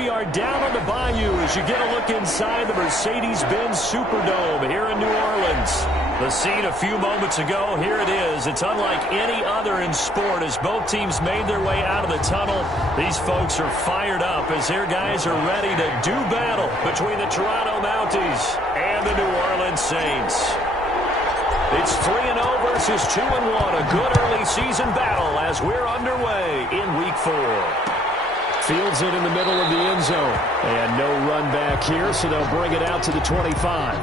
we are down on the bayou as you get a look inside the Mercedes-Benz Superdome here in New Orleans. The scene a few moments ago, here it is. It's unlike any other in sport as both teams made their way out of the tunnel. These folks are fired up as their guys are ready to do battle between the Toronto Mounties and the New Orleans Saints. It's 3-0 versus 2-1. A good early season battle as we're underway in Week 4. Fields it in the middle of the end zone. And no run back here, so they'll bring it out to the 25.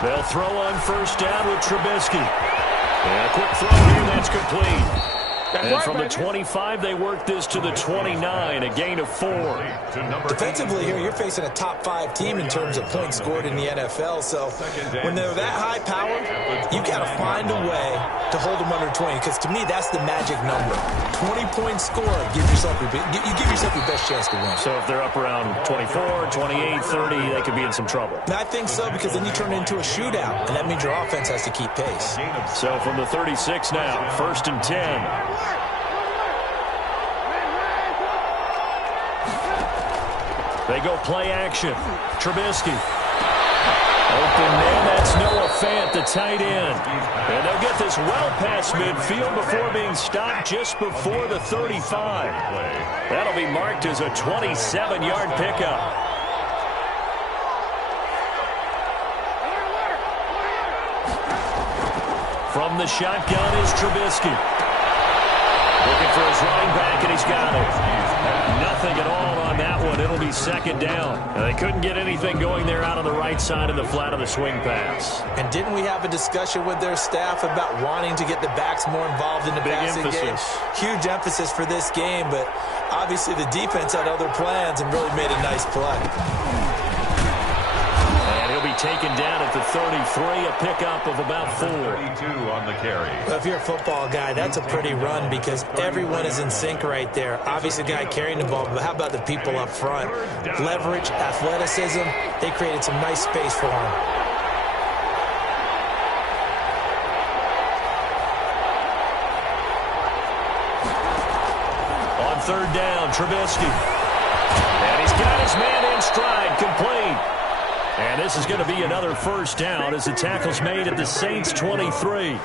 They'll throw on first down with Trubisky. And a quick throw here, that's complete. And from the 25, they work this to the 29, a gain of 4. Defensively here, you're facing a top 5 team in terms of points scored in the NFL. So when they're that high powered, you got to find a way to hold them under 20. Because to me, that's the magic number. 20-point score, you give yourself your best chance to win. So if they're up around 24, 28, 30, they could be in some trouble. And I think so, because then you turn it into a shootout, and that means your offense has to keep pace. So from the 36 now, 1st and 10. They go play action. Trubisky. Open man, that's Noah Fant, the tight end. And they'll get this well past midfield before being stopped just before the 35. That'll be marked as a 27-yard pickup. From the shotgun is Trubisky. Looking for his running back, and he's got it. Nothing at all on that one. It'll be 2nd down. They couldn't get anything going there out on the right side of the flat of the swing pass. And didn't we have a discussion with their staff about wanting to get the backs more involved in the passing game? Huge emphasis for this game, but obviously the defense had other plans and really made a nice play. Taken down at the 33, a pickup of about 4. 32 on the carry. Well, if you're a football guy, that's a pretty run because everyone is in sync right there. Obviously, the guy carrying the ball, but how about the people up front? Leverage, athleticism, they created some nice space for him. On 3rd down, Trubisky. And he's got his man in stride, complete. And this is going to be another 1st down as the tackle's made at the Saints' 23.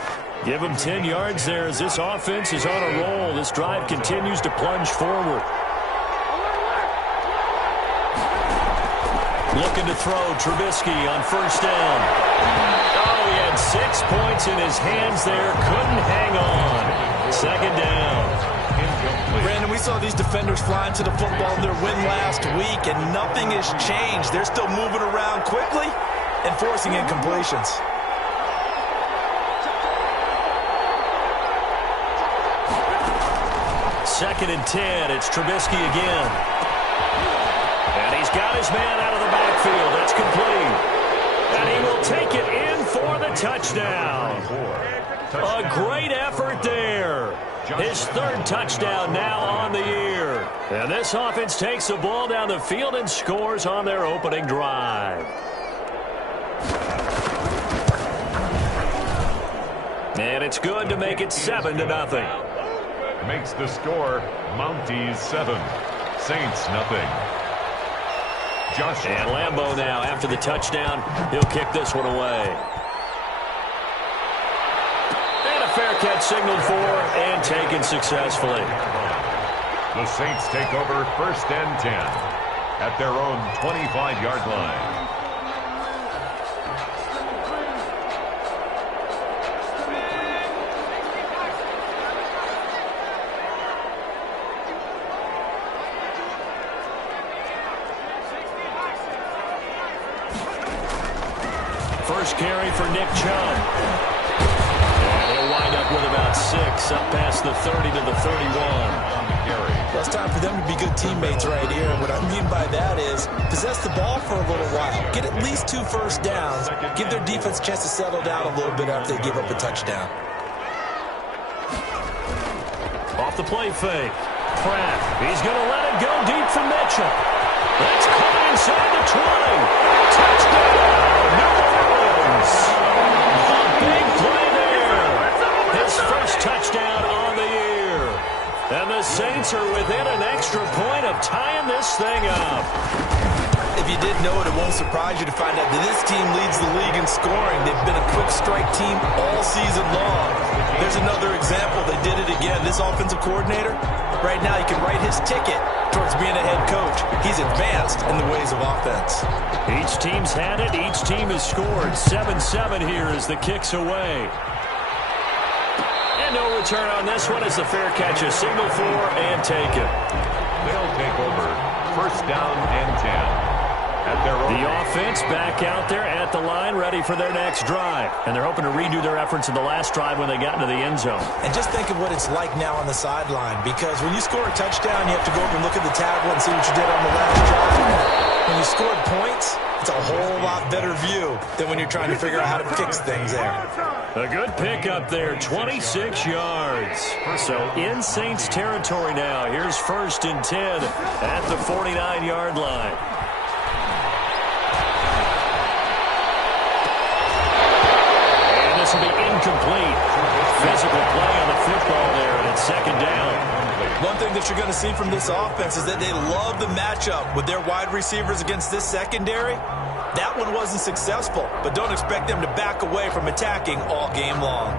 Give them 10 yards there as this offense is on a roll. This drive continues to plunge forward. Looking to throw, Trubisky on 1st down. Oh, he had 6 points in his hands there. Couldn't hang on. 2nd down. Brandon, we saw these defenders flying to the football in their win last week, and nothing has changed. They're still moving around quickly and forcing incompletions. Second and 10. It's Trubisky again. And he's got his man out of the backfield. That's complete. And he will take it in for the touchdown. A great effort there. His 3rd touchdown now on the year. And this offense takes the ball down the field and scores on their opening drive. And it's good to make it 7-0. Makes the score Mounties 7, Saints nothing. Joshua. And Lambeau now after the touchdown. He'll kick this one away. Fair catch signaled for and taken successfully. The Saints take over 1st and 10 at their own 25-yard line. First carry for Nick Chubb. And he'll got 6 up past the 30 to the 31. Well, it's time for them to be good teammates right here. And what I mean by that is possess the ball for a little while. Get at least 2 first downs. Give their defense a chance to settle down a little bit after they give up a touchdown. Off the play fake. Pratt, he's going to let it go deep for Mitchell. That's caught inside the 20. Touchdown, New Orleans. A big play there. His first touchdown on the year. And the Saints are within an extra point of tying this thing up. If you didn't know it, it won't surprise you to find out that this team leads the league in scoring. They've been a quick strike team all season long. There's another example. They did it again. This offensive coordinator, right now he can write his ticket towards being a head coach. He's advanced in the ways of offense. Each team's had it. Each team has scored. 7-7 here as the kick's away. And no return on this one as the fair catch is signaled for and taken. They'll take over. First down and 10. The offense back out there at the line, ready for their next drive. And they're hoping to redo their efforts in the last drive when they got into the end zone. And just think of what it's like now on the sideline, because when you score a touchdown, you have to go up and look at the tablet and see what you did on the last drive. When you scored points, it's a whole lot better view than when you're trying to figure out how to fix things there. A good pickup there, 26 yards. So in Saints territory now. Here's 1st and 10 at the 49-yard line. Will be incomplete. Physical play on the football there, and it's 2nd down. One thing that you're going to see from this offense is that they love the matchup with their wide receivers against this secondary. That one wasn't successful, but don't expect them to back away from attacking all game long.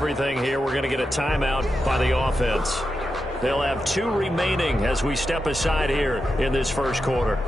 everything here, we're going to get a timeout by the offense. They'll have 2 remaining as we step aside here in this first quarter.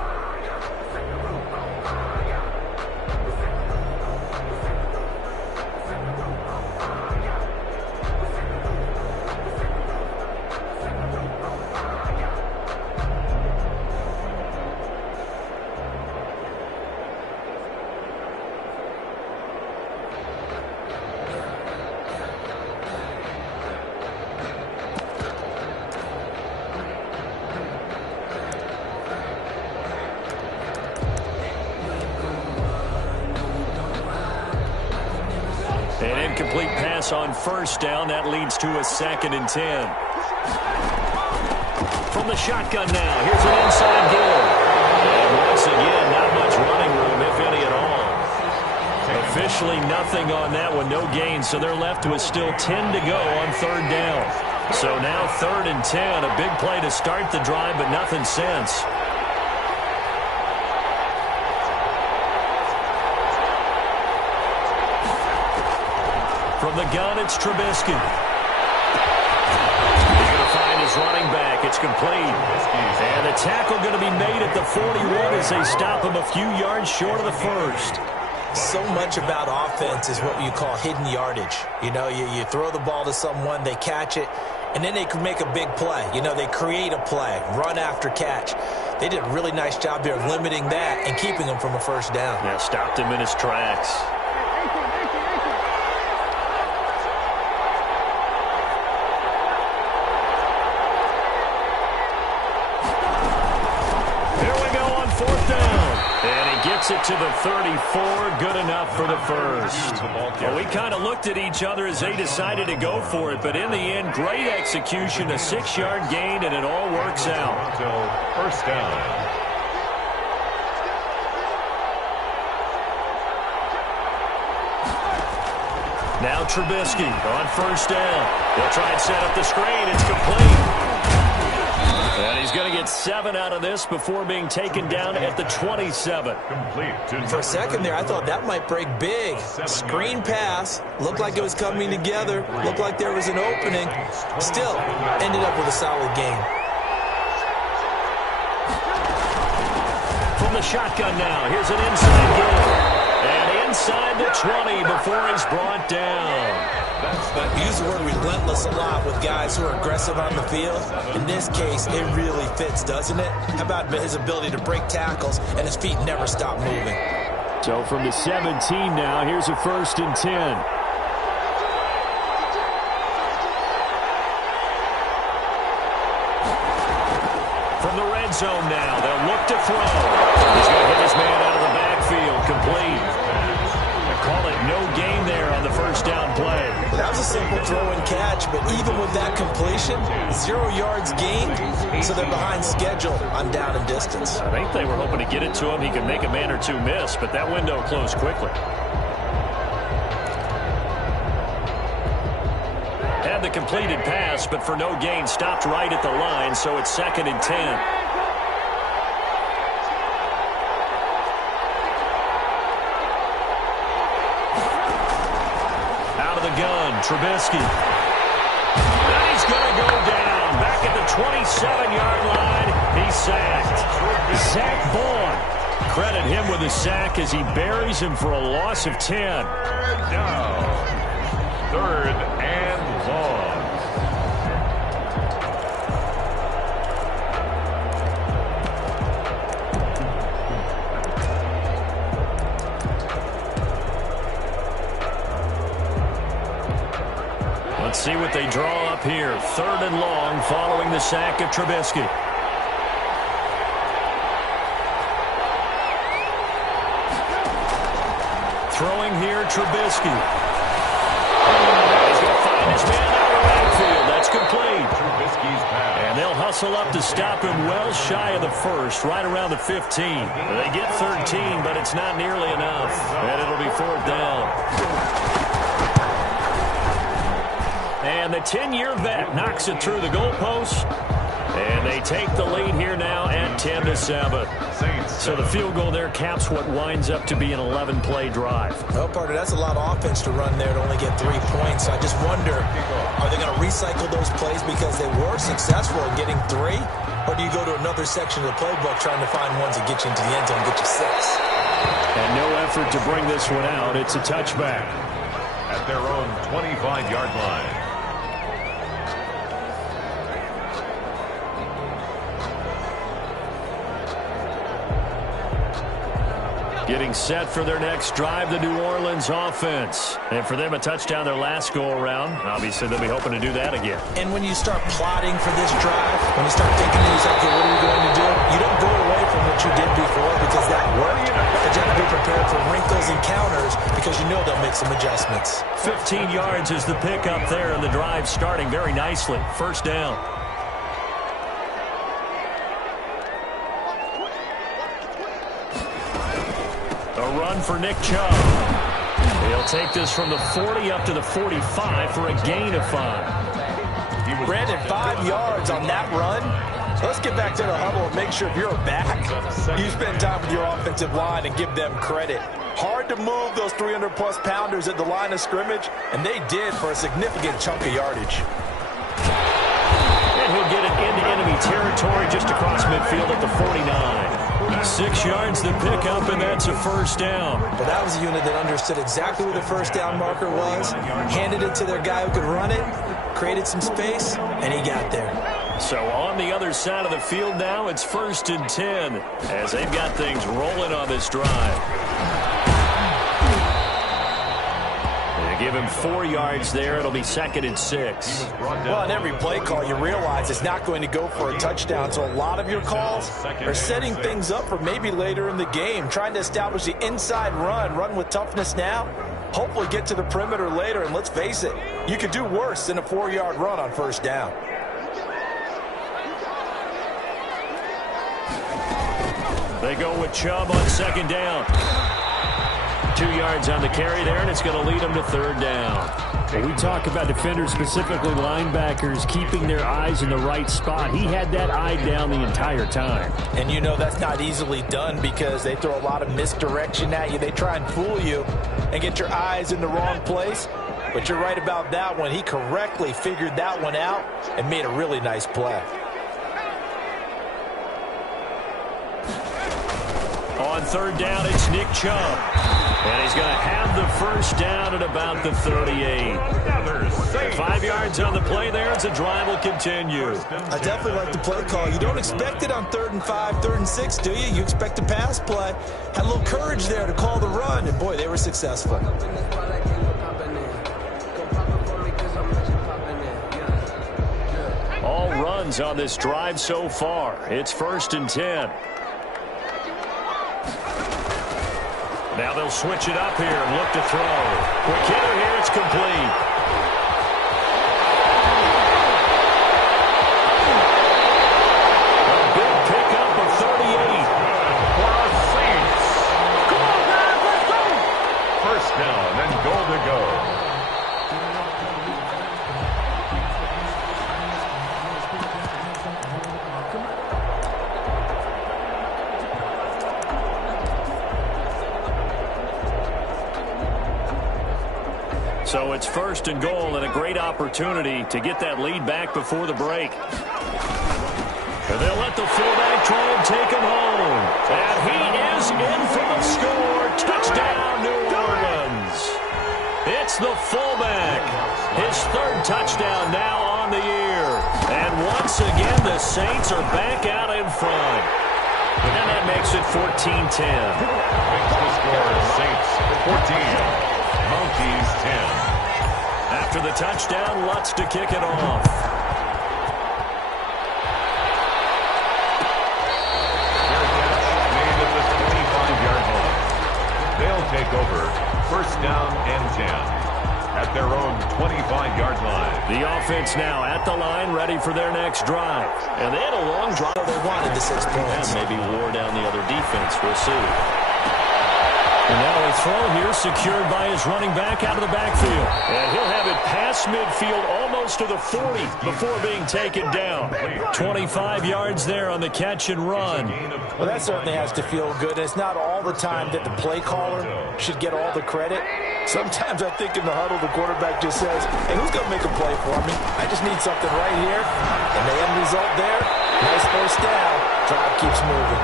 An incomplete pass on first down. That leads to a 2nd and 10. From the shotgun now, here's an inside give. And once again, not much running room, if any at all. Officially nothing on that one, no gain, so they're left with still 10 to go on 3rd down. So now 3rd and 10, a big play to start the drive, but nothing since. From the gun, it's Trubisky. He's going to find his running back. It's complete. And the tackle going to be made at the 41 as they stop him a few yards short of the first. So much about offense is what you call hidden yardage. You know, you throw the ball to someone, they catch it, and then they can make a big play. You know, they create a play, run after catch. They did a really nice job here of limiting that and keeping him from a first down. Yeah, stopped him in his tracks. Gets it to the 34, good enough for the first. Well, we kind of looked at each other as they decided to go for it, but in the end, great execution, a 6-yard gain, and it all works out. First down. Now Trubisky on first down. They'll try and set up the screen. It's complete. And he's going to get 7 out of this before being taken down at the 27. For a second there, I thought that might break big. Screen pass. Looked like it was coming together. Looked like there was an opening. Still, ended up with a solid gain. From the shotgun now, here's an inside give. And inside the 20 before he's brought down. We use the word relentless a lot with guys who are aggressive on the field. In this case, it really fits, doesn't it? How about his ability to break tackles and his feet never stop moving? So from the 17 now, here's a 1st and 10. From the red zone now, they'll look to throw. He's going to hit his man out of the backfield, complete. Call it no gain there on the first down play. That was a simple throw and catch, but even with that completion, 0 yards gained, so they're behind schedule on down and distance. I think they were hoping to get it to him. He could make a man or two miss, but that window closed quickly. Had the completed pass, but for no gain, stopped right at the line, so it's 2nd and 10. Gun, Trubisky. And he's going to go down. Back at the 27-yard line, he's sacked. Zach Bourne. Credit him with a sack as he buries him for a loss of 10. Down. 3rd and long. Let's see what they draw up here. 3rd and long following the sack of Trubisky. Throwing here, Trubisky. He's going to find his man out of the backfield. That's complete. Trubisky's pass. And they'll hustle up to stop him well shy of the first, right around the 15. They get 13, but it's not nearly enough. And it'll be 4th down. And the 10-year vet knocks it through the goalpost. And they take the lead here now at 10-4. the Sabbath. So the field goal there caps what winds up to be an 11-play drive. Well, partner, that's a lot of offense to run there to only get 3 points. I just wonder, are they going to recycle those plays because they were successful in getting 3? Or do you go to another section of the playbook trying to find ones that get you into the end zone and get you 6? And no effort to bring this one out. It's a touchback. At their own 25-yard line. Getting set for their next drive, the New Orleans offense. And for them, a touchdown their last go-around. Obviously, they'll be hoping to do that again. And when you start plotting for this drive, when you start thinking to yourself, okay, what are we going to do? You don't go away from what you did before because that worked. But you have to be prepared for wrinkles and counters because you know they'll make some adjustments. 15 yards is the pickup there, and the drive starting very nicely. First down. A run for Nick Chubb. He'll take this from the 40 up to the 45 for a gain of 5. Brandon, 5 yards on that run. Let's get back to the huddle and make sure if you're a back, you spend time with your offensive line and give them credit. Hard to move those 300-plus pounders at the line of scrimmage, and they did for a significant chunk of yardage. And he'll get it into enemy territory just across midfield at the 49. 6 yards the pickup, and that's a first down. But that was a unit that understood exactly where the first down marker was, handed it to their guy who could run it, created some space, and he got there. So on the other side of the field now, it's 1st and 10 as they've got things rolling on this drive. They give him 4 yards there. It'll be 2nd and 6. Well, on every play call, you realize it's not going to go for a touchdown. So a lot of your calls are setting things up for maybe later in the game, trying to establish the inside run with toughness now, hopefully get to the perimeter later. And let's face it, you could do worse than a 4-yard run on first down. They go with Chubb on 2nd down. 2 yards on the carry there, and it's going to lead them to 3rd down. Well, we talk about defenders, specifically linebackers, keeping their eyes in the right spot. He had that eye down the entire time. And you know that's not easily done because they throw a lot of misdirection at you. They try and fool you and get your eyes in the wrong place. But you're right about that one. He correctly figured that one out and made a really nice play. On 3rd down, it's Nick Chubb. And he's going to have the first down at about the 38. 5 yards on the play there as the drive will continue. I definitely like the play call. You don't expect it on 3rd and 5, 3rd and 6, do you? You expect a pass play. Had a little courage there to call the run, and boy, they were successful. All runs on this drive so far. It's 1st and 10. Now they'll switch it up here and look to throw. Quick hitter here, it's complete. A big pickup of 38. For the Saints. Come on, guys, let's go. First down and goal to go. So it's 1st and goal and a great opportunity to get that lead back before the break. And they'll let the fullback try and take him home. And he is in for the score. Touchdown, New Orleans. It's the fullback. His 3rd touchdown now on the year. And once again, the Saints are back out in front. And that makes it 14-10. Makes the score Saints 14. Mounties 10. After the touchdown, Lutz to kick it off. Their catch made at the 25-yard line. They'll take over 1st down and 10 at their own 25-yard line. The offense now at the line, ready for their next drive. And they had a long drive. They wanted the 6 points. And maybe wore down the other defense. We'll see. And now a throw here secured by his running back out of the backfield. And he'll have it past midfield almost to the 40 before being taken down. 25 yards there on the catch and run. Well, that certainly has to feel good. It's not all the time that the play caller should get all the credit. Sometimes I think in the huddle, the quarterback just says, hey, who's going to make a play for me? I just need something right here. And the end result there, nice first down. Drive keeps moving.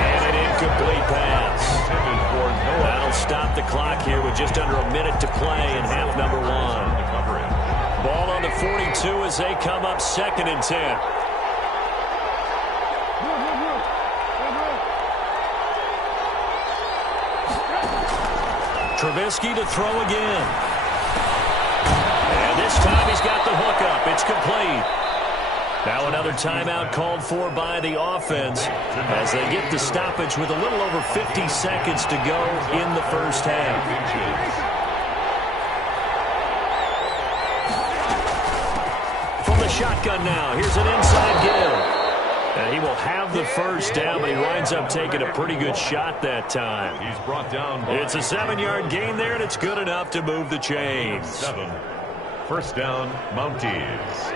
And an incomplete pass. That'll stop the clock here with just under a minute to play in half number one. Ball on the 42 as they come up 2nd and 10. Trubisky to throw again. And this time he's got the hook up. It's complete. Now another timeout called for by the offense as they get the stoppage with a little over 50 seconds to go in the first half. From the shotgun now, here's an inside give. And he will have the first down, but he winds up taking a pretty good shot that time. He's brought down by It's a 7-yard gain there, and it's good enough to move the chains. 7. First down, Mounties.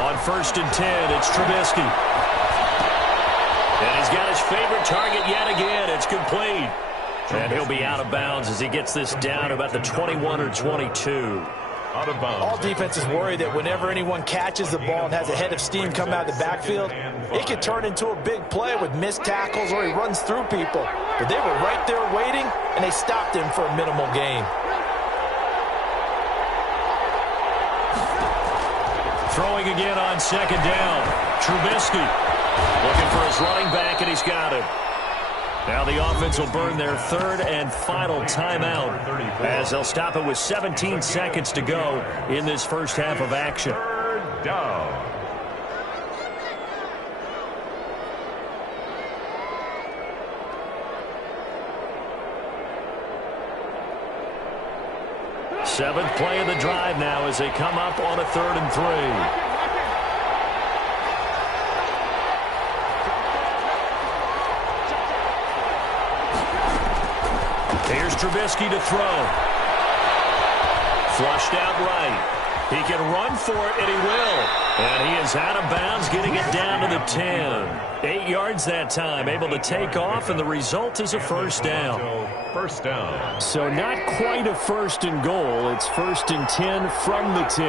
On 1st and 10, it's Trubisky. And he's got his favorite target yet again. It's complete. And he'll be out of bounds as he gets this down about the 21 or 22. Out of bounds. All defenses worry that whenever anyone catches the ball and has a head of steam come out of the backfield, it could turn into a big play with missed tackles or he runs through people. But they were right there waiting, and they stopped him for a minimal gain. Throwing again on 2nd down. Trubisky looking for his running back, and he's got him. Now the offense will burn their 3rd and final timeout as they'll stop it with 17 seconds to go in this first half of action. 3rd down. Seventh play of the drive now as they come up on a 3rd and 3. Here's Trubisky to throw. Flushed out right. He can run for it, and he will. And he is out of bounds, getting it down to the 10. 8 yards that time, able to take off, and the result is a first down. First down. So not quite a 1st and goal. It's 1st and 10 from the 10.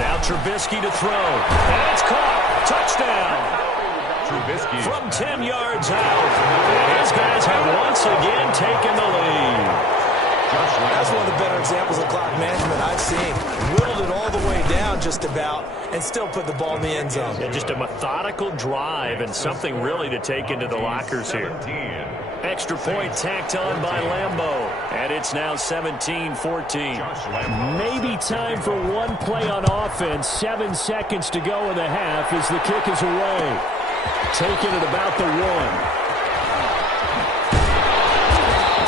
Now Trubisky to throw. And it's caught. Touchdown. Trubisky. From 10 yards out. And his guys have once again taken the lead. That's one of the better examples of clock management I've seen. Whittled it all the way down just about and still put the ball in the end zone. Yeah, just a methodical drive and something really to take into the lockers here. Extra point tacked on by Lambeau. And it's now 17-14. Maybe time for one play on offense. 7 seconds to go in the half as the kick is away. Taking it about the 1.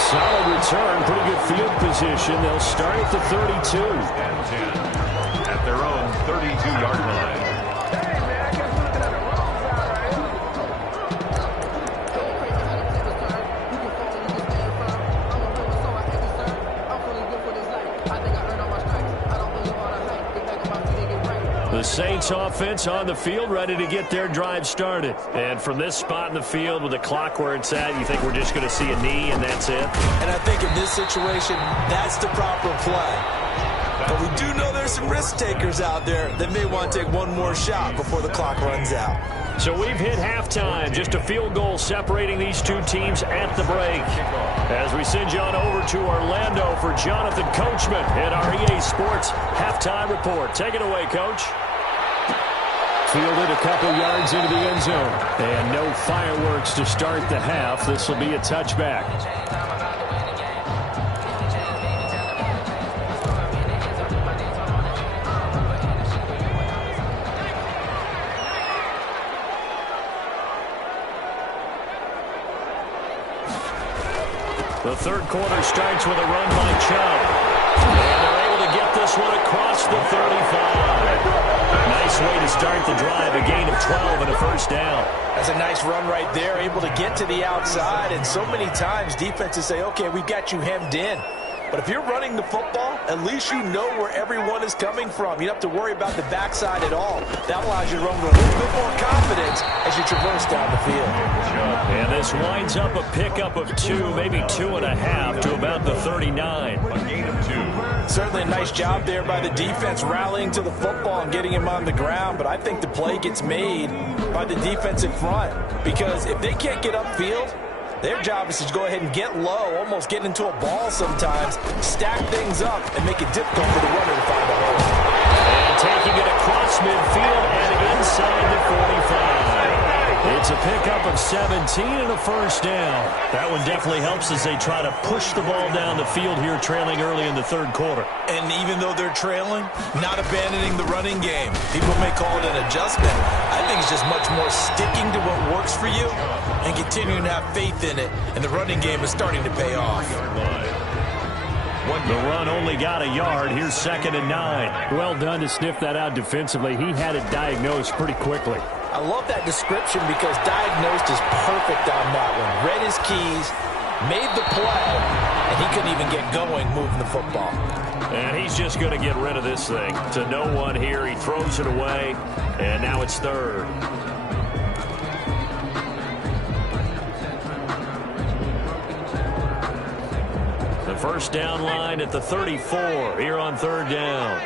Solid return, pretty good field position. They'll start at the 32. At their own 32-yard line. The Saints offense on the field, ready to get their drive started. And from this spot in the field with the clock where it's at, you think we're just going to see a knee and that's it? And I think in this situation, that's the proper play. But we do know there's some risk takers out there that may want to take one more shot before the clock runs out. So we've hit halftime. Just a field goal separating these two teams at the break. As we send you on over to Orlando for Jonathan Coachman at our EA Sports Halftime Report. Take it away, Coach. Fielded a couple yards into the end zone. And no fireworks to start the half. This will be a touchback. The third quarter starts with a run by Chubb. And they're able to get this one across the 35. Nice way to start the drive, a gain of 12 and a first down. That's a nice run right there, able to get to the outside. And so many times defenses say, okay, we've got you hemmed in. But if you're running the football, at least you know where everyone is coming from. You don't have to worry about the backside at all. That allows you to run with a little bit more confidence as you traverse down the field. And this winds up a pickup of 2, maybe 2.5 to about the 39. A gain of 2. Certainly a nice job there by the defense rallying to the football and getting him on the ground. But I think the play gets made by the defensive front. Because if they can't get upfield, their job is to go ahead and get low, almost get into a ball sometimes, stack things up, and make it difficult for the runner to find a hole. And taking it across midfield and inside the 45. It's a pickup of 17 and a first down. That one definitely helps as they try to push the ball down the field here, trailing early in the third quarter. And even though they're trailing, not abandoning the running game. People may call it an adjustment. I think it's just much more sticking to what works for you and continuing to have faith in it. And the running game is starting to pay off. The run only got a yard. Here's 2nd and 9. Well done to sniff that out defensively. He had it diagnosed pretty quickly. I love that description because diagnosed is perfect on that one. Read his keys, made the play, and he couldn't even get going moving the football. And he's just going to get rid of this thing. To no one here. He throws it away, and now it's 3rd. The first down line at the 34 here on 3rd down.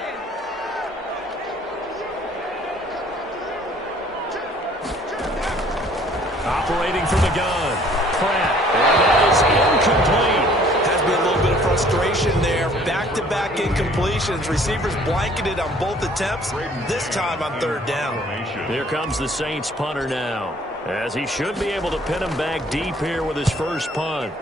Operating from the gun. Pratt. And that is incomplete. Has been a little bit of frustration there. Back-to-back incompletions. Receivers blanketed on both attempts, this time on 3rd down. Here comes the Saints punter now, as he should be able to pin him back deep here with his first punt.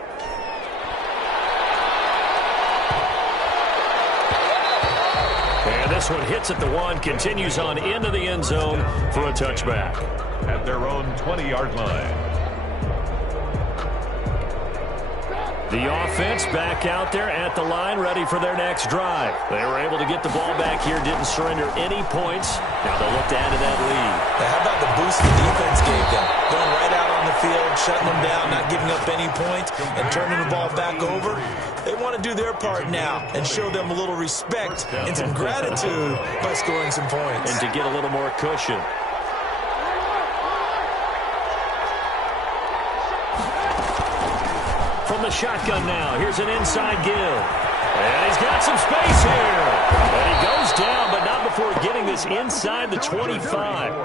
And this one hits at the 1, continues on into the end zone for a touchback. At their own 20-yard line. The offense back out there at the line, ready for their next drive. They were able to get the ball back here, didn't surrender any points. Now they'll look to add to that lead. Now, how about the boost the defense gave them? Going right out on the field, shutting them down, not giving up any points, and turning the ball back over. They want to do their part now and show them a little respect and some gratitude by scoring some points. And to get a little more cushion. From the shotgun now, here's an inside give. And he's got some space here. And he goes down, but not before getting this inside the 25.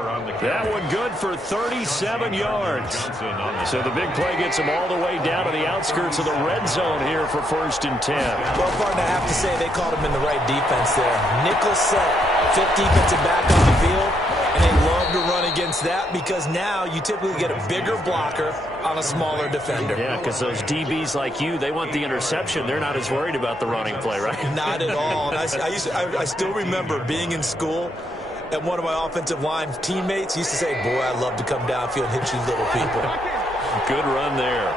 That one good for 37 yards. So the big play gets him all the way down to the outskirts of the red zone here for 1st and 10. Well, partner, I have to say they caught him in the right defense there. Nickel set, 5th defensive back on the field. And they love to run against that because now you typically get a bigger blocker on a smaller defender. Yeah, because those DBs like you, they want the interception. They're not as worried about the running play, right? Not at all. And I still remember being in school, and one of my offensive line teammates used to say, boy, I love to come downfield and hit you little people. Good run there.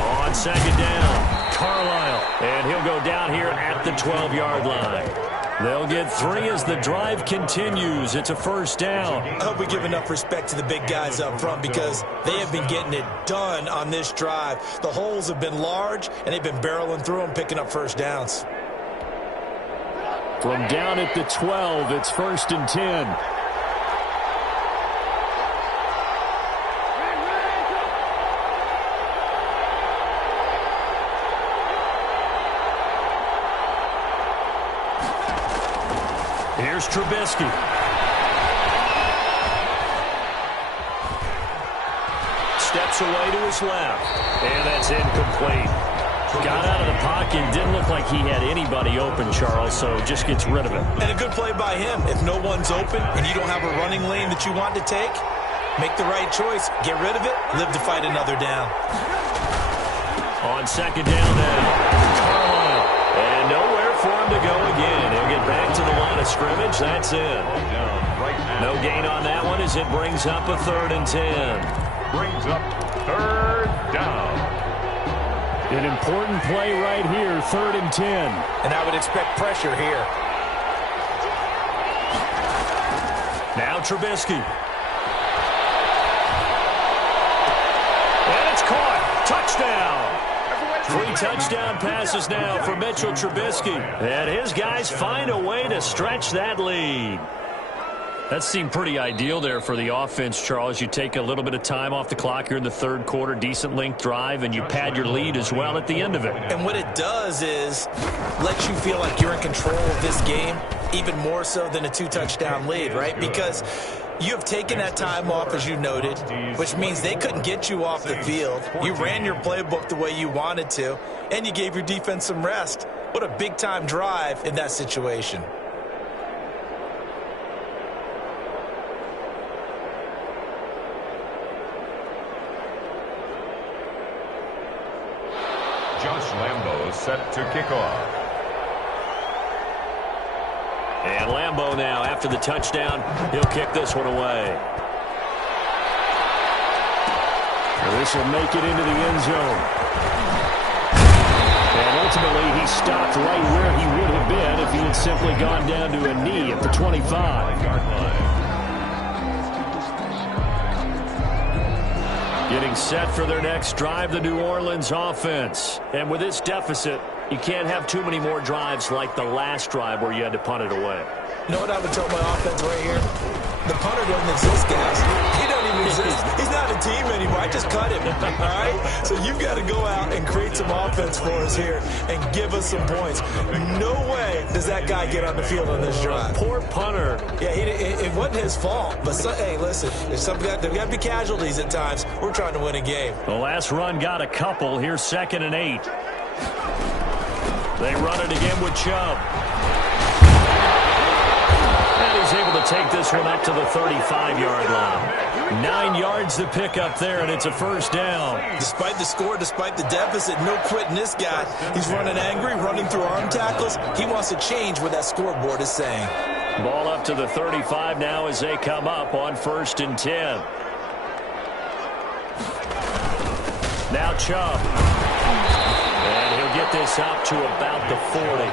On 2nd down, Carlisle. And he'll go down here at the 12-yard line. They'll get 3 as the drive continues. It's a 1st down. I hope we give enough respect to the big guys up front because they have been getting it done on this drive. The holes have been large, and they've been barreling through them, picking up 1st downs. From down at the 12, it's 1st and 10. Here's Trubisky. Steps away to his left. And that's incomplete. Got out of the pocket. Didn't look like he had anybody open, Charles, so just gets rid of it. And a good play by him. If no one's open and you don't have a running lane that you want to take, make the right choice. Get rid of it. Live to fight another down. On 2nd down now, Carlisle. And nowhere for him to go again. He'll get back to the line of scrimmage. That's it. No gain on that one as it brings up a 3rd and 10. Brings up 3rd down. An important play right here, 3rd and 10. And I would expect pressure here. Now Trubisky. And it's caught. Touchdown. 3 touchdown passes now for Mitchell Trubisky. And his guys find a way to stretch that lead. That seemed pretty ideal there for the offense, Charles. You take a little bit of time off the clock here in the 3rd quarter, decent length drive, and you pad your lead as well at the end of it. And what it does is let you feel like you're in control of this game, even more so than a 2-touchdown lead, right? Because you have taken that time off, as you noted, which means they couldn't get you off the field. You ran your playbook the way you wanted to, and you gave your defense some rest. What a big-time drive in that situation. Josh Lambo set to kick off. And Lambo now, after the touchdown, he'll kick this one away. This will make it into the end zone. And ultimately, he stopped right where he would have been if he had simply gone down to a knee at the 25-yard line. Getting set for their next drive, the New Orleans offense. And with this deficit, you can't have too many more drives like the last drive where you had to punt it away. You know what I would tell my offense right here? The punter doesn't exist, guys. He doesn't even exist. He's not a team anymore. I just cut him, all right? So you've got to go out and create some offense for us here and give us some points. No way does that guy get on the field on this drive. Poor punter. Yeah, it wasn't his fault. But, hey, listen, there's got to be casualties at times. We're trying to win a game. The last run got a couple. Here's 2nd and 8. They run it again with Chubb. And he's able to take this one up to the 35-yard line. 9 yards to pick up there, and it's a 1st down. Despite the score, despite the deficit, no quitting this guy. He's running angry, running through arm tackles. He wants to change what that scoreboard is saying. Ball up to the 35 now as they come up on 1st and 10. Now Chubb. And he'll get this up to about the 40.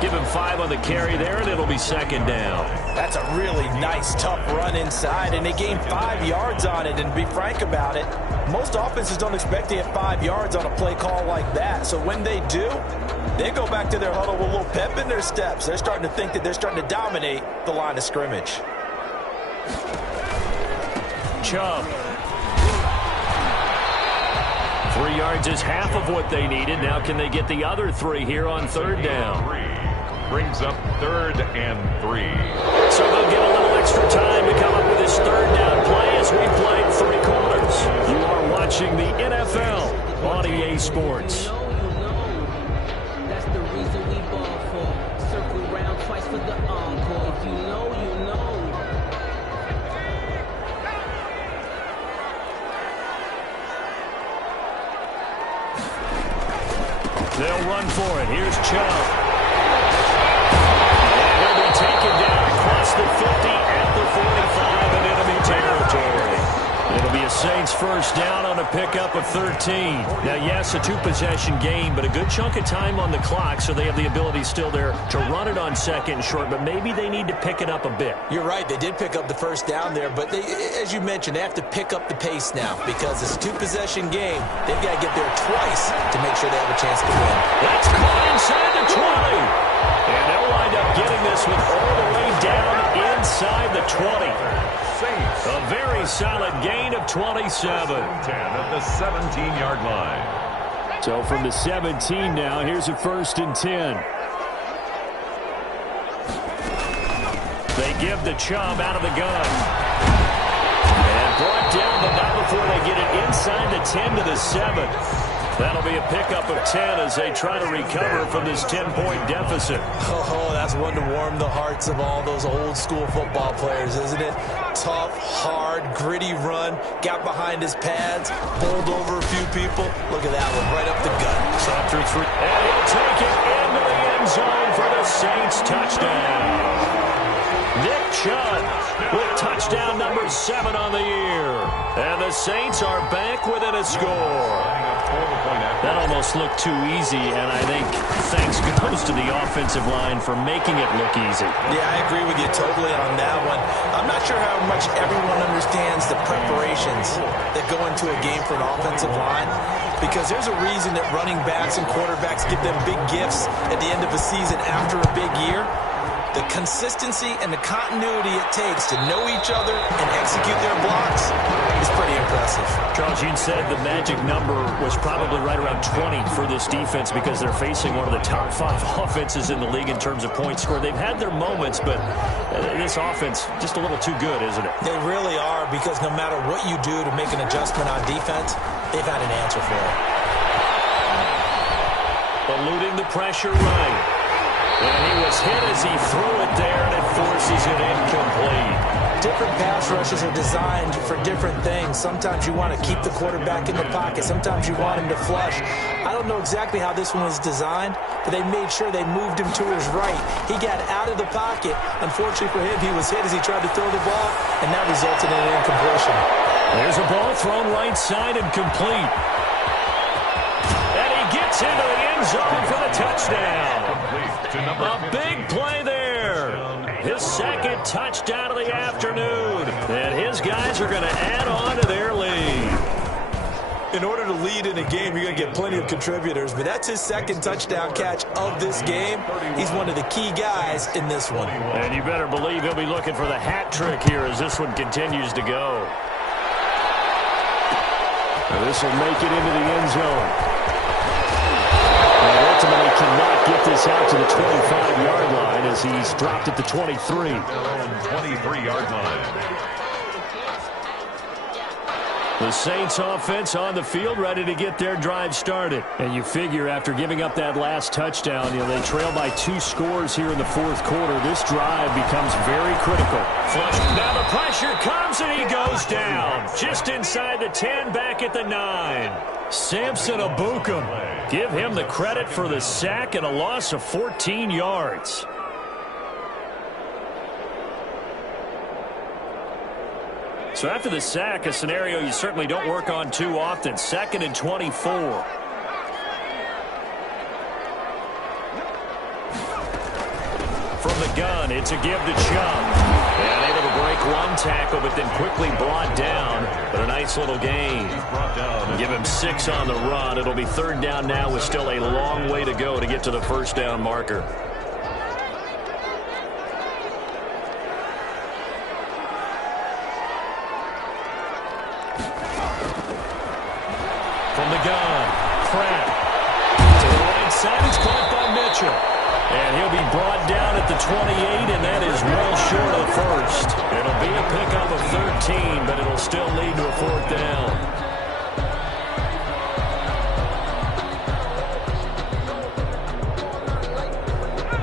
Give him 5 on the carry there, and it'll be 2nd down. That's a really nice, tough run inside, and they gained 5 yards on it. And to be frank about it, most offenses don't expect to get 5 yards on a play call like that. So when they do, they go back to their huddle with a little pep in their steps. They're starting to think that they're starting to dominate the line of scrimmage. Chubb. 3 yards is half of what they needed. Now can they get the other 3 here on 3rd down? Brings up 3rd and 3. So they'll get a little extra time to come up with this 3rd down play as we played 3 quarters. You are watching the NFL on EA Sports. That's the reason we ball for. Circle round twice for the encore. If you know, you know. They'll run for it. Here's Chubb. And he'll be taken down across the 50 at the 45 in enemy territory. It'll be a Saints 1st down on a pickup of 13. Now, yes, a 2-possession game, but a good chunk of time on the clock, so they have the ability still there to run it on 2nd and short, but maybe they need to pick it up a bit. You're right. They did pick up the 1st down there, but they, as you mentioned, they have to pick up the pace now because it's a 2-possession game. They've got to get there twice to make sure they have a chance to win. That's caught inside the 20. And they'll wind up getting this one all the way down inside the 20. A very solid gain of 27. 10 at the 17-yard line. So from the 17 now, here's a 1st and 10. They give the Chubb out of the gun. And brought down, but not before they get it inside the 10 to the 7. That'll be a pickup of 10 as they try to recover from this 10-point deficit. Oh, that's one to warm the hearts of all those old-school football players, isn't it? Tough, hard, gritty run, got behind his pads, bowled over a few people. Look at that one, right up the gut. After 3. And he'll take it into the end zone for the Saints touchdown. Nick Chubb with touchdown number 7 on the year. And the Saints are back within a score. That almost looked too easy, and I think thanks goes to the offensive line for making it look easy. Yeah, I agree with you totally on that one. I'm not sure how much everyone understands the preparations that go into a game for an offensive line, because there's a reason that running backs and quarterbacks give them big gifts at the end of a season after a big year. The consistency and the continuity it takes to know each other and execute their blocks is pretty impressive. Charles, you said the magic number was probably right around 20 for this defense because they're facing one of the top 5 offenses in the league in terms of points scored. They've had their moments, but this offense just a little too good, isn't it? They really are, because no matter what you do to make an adjustment on defense, they've had an answer for it. Eluding the pressure right. And he was hit as he threw it there, and it forces it incomplete. Different pass rushes are designed for different things. Sometimes you want to keep the quarterback in the pocket. Sometimes you want him to flush. I don't know exactly how this one was designed, but they made sure they moved him to his right. He got out of the pocket. Unfortunately for him, he was hit as he tried to throw the ball, and that resulted in an incompletion. There's a ball thrown right side and complete. And he gets into the end zone for the touchdown. A big play there. His second touchdown of the afternoon. And his guys are going to add on to their lead. In order to lead in a game, you're going to get plenty of contributors, but that's his second touchdown catch of this game. He's one of the key guys in this one. And you better believe he'll be looking for the hat trick here as this one continues to go. And this will make it into the end zone. And ultimately cannot get this out to the 25-yard line as he's dropped at the 23. 23-yard line. The Saints offense on the field, ready to get their drive started. And you figure after giving up that last touchdown, they trail by 2 scores here in the fourth quarter. This drive becomes very critical. Flush. Now the pressure comes and he goes down. Just inside the 10, back at the 9. Samson Abukum. Give him the credit for the sack and a loss of 14 yards. So after the sack, a scenario you certainly don't work on too often. 2nd and 24. From the gun, it's a give to Chubb. And able to break one tackle, but then quickly brought down. But a nice little gain. Give him 6 on the run. It'll be 3rd down now with still a long way to go to get to the first down marker. From the gun, Pratt. To the right side, it's caught by Mitchell. And he'll be brought down at the 28, and that is well short of the first. It'll be a pickup of 13, but it'll still lead to a 4th down.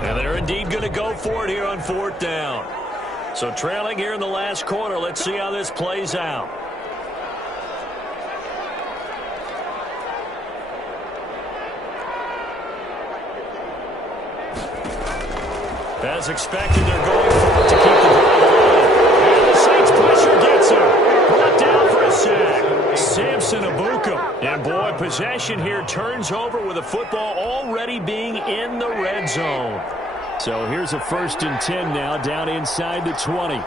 And they're indeed going to go for it here on 4th down. So trailing here in the last quarter, let's see how this plays out. As expected, they're going for it to keep the drive alive. And the Saints pressure gets him. Brought down for a sack. Samson Abukum. And boy, possession here turns over with the football already being in the red zone. So here's a 1st and 10 now, down inside the 20.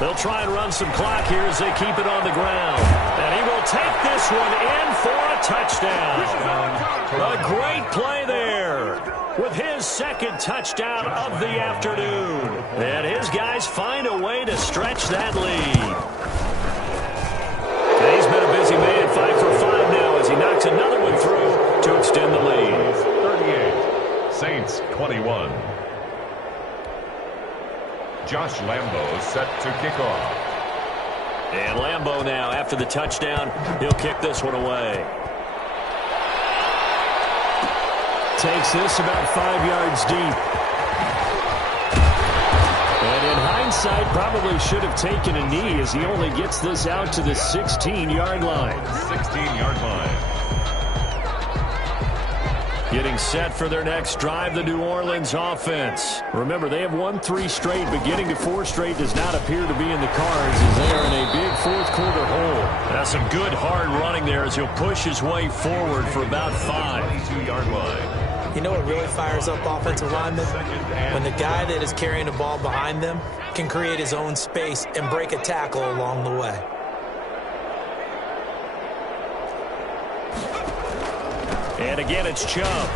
They'll try and run some clock here as they keep it on the ground. And he will take this one in for a touchdown. A great play there with his 2nd touchdown of the afternoon. And his guys find a way to stretch that lead. And he's been a busy man, 5 for 5 now as he knocks another one through to extend the lead. 38, Saints 21. Josh Lambo set to kick off. And Lambo now, after the touchdown, he'll kick this one away. Takes this about 5 yards deep. And in hindsight, probably should have taken a knee as he only gets this out to the 16-yard line. 16-yard line. Getting set for their next drive, the New Orleans offense. Remember, they have won 3 straight, but getting to 4 straight does not appear to be in the cards as they are in a big fourth-quarter hole. That's some good, hard running there as he'll push his way forward for about 5. 22-yard line. You know what really fires up offensive linemen? When the guy that is carrying the ball behind them can create his own space and break a tackle along the way. And again, it's Chubb.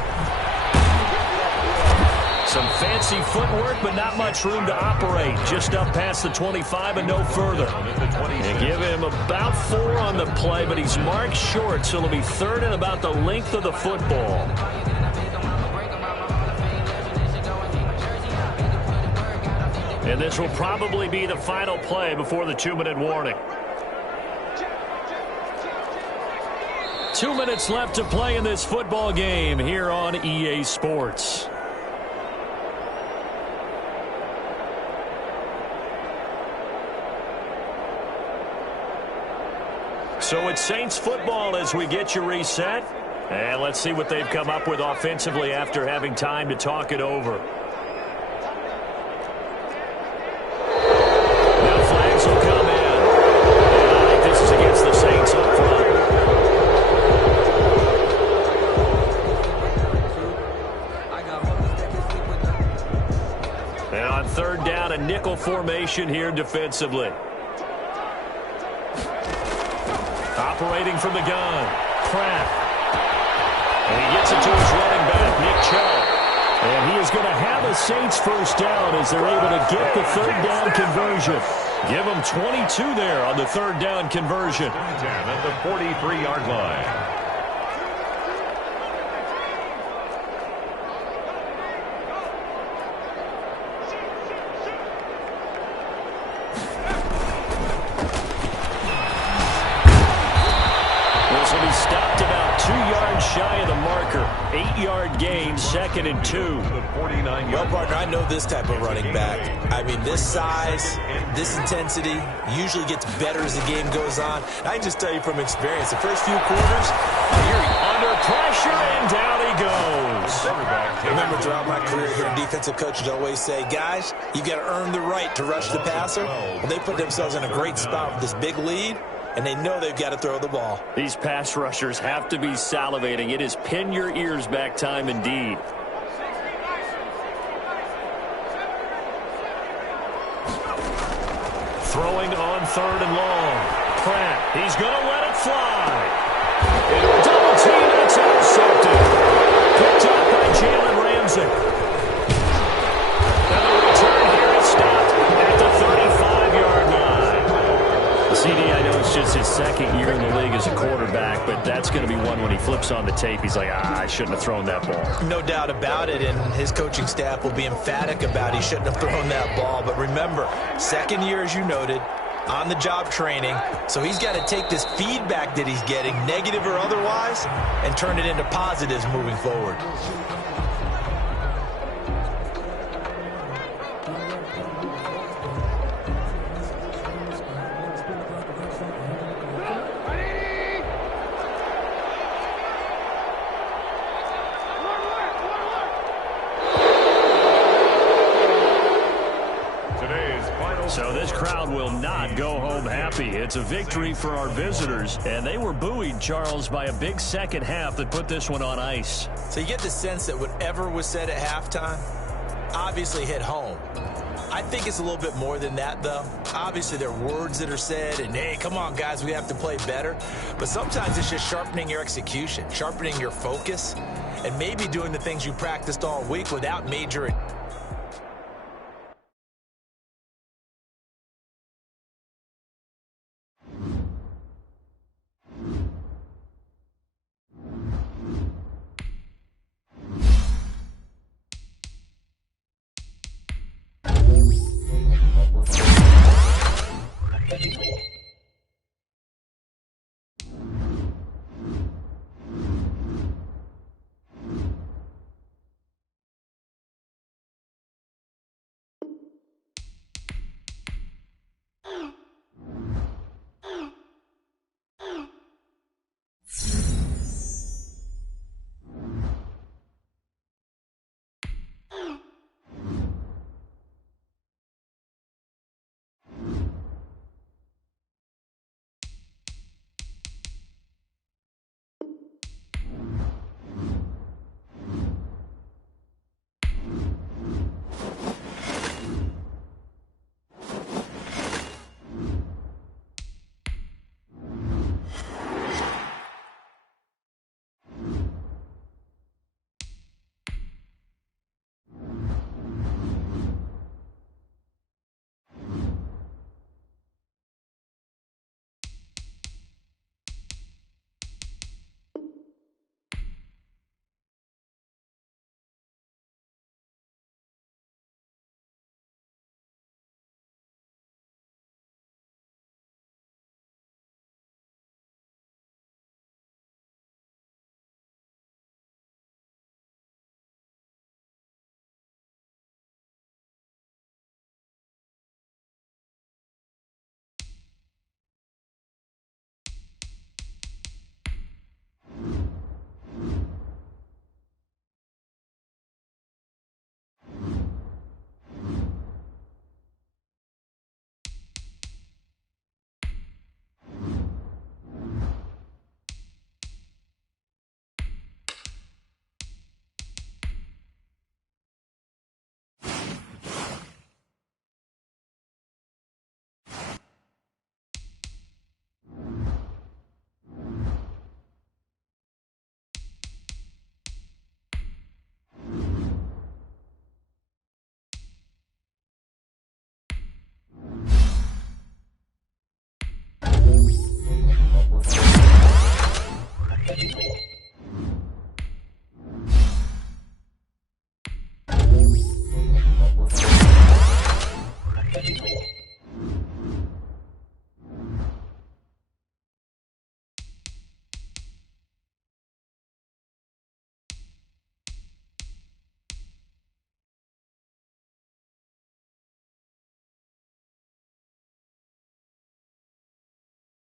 Some fancy footwork, but not much room to operate. Just up past the 25 and no further. And give him about 4 on the play, but he's marked short, so it'll be 3rd and about the length of the football. And this will probably be the final play before the 2-minute warning. 2 minutes left to play in this football game here on EA Sports. So it's Saints football as we get you reset. And let's see what they've come up with offensively after having time to talk it over. Now flags will come in. And I think this is against the Saints up front. And on 3rd down, a nickel formation here defensively. Operating from the gun, Pratt. And he gets it to his running back, Nick Chubb. And he is going to have a Saints first down as they're able to get the 3rd down conversion. Give them 22 there on the 3rd down conversion. At the 43-yard line. Stopped about 2 yards shy of the marker. 8-yard gain, 2nd and 2. Well, partner, I know this type of running back. I mean, this size, this intensity usually gets better as the game goes on. I can just tell you from experience, the first few quarters, you're under pressure, and down he goes. I remember throughout my career here, defensive coaches always say, guys, you got to earn the right to rush the passer. Well, they put themselves in a great spot with this big lead, and they know they've got to throw the ball. These pass rushers have to be salivating. It is pin your ears back time indeed. Throwing on 3rd and long. Pratt, he's going to let it fly. Into a double team, and it's intercepted. Picked up by Jalen Ramsey. And the return here is stopped at the 35-yard line. CD, I know it's just his 2nd year in the league as a quarterback, but that's going to be one when he flips on the tape. He's like, I shouldn't have thrown that ball. No doubt about it, and his coaching staff will be emphatic about he shouldn't have thrown that ball. But remember, 2nd year, as you noted, on-the-job training, so he's got to take this feedback that he's getting, negative or otherwise, and turn it into positives moving forward. So this crowd will not go home happy. It's a victory for our visitors, and they were buoyed, Charles, by a big second half that put this one on ice. So you get the sense that whatever was said at halftime obviously hit home. I think it's a little bit more than that, though. Obviously, there are words that are said, and, hey, come on, guys, we have to play better. But sometimes it's just sharpening your execution, sharpening your focus, and maybe doing the things you practiced all week without major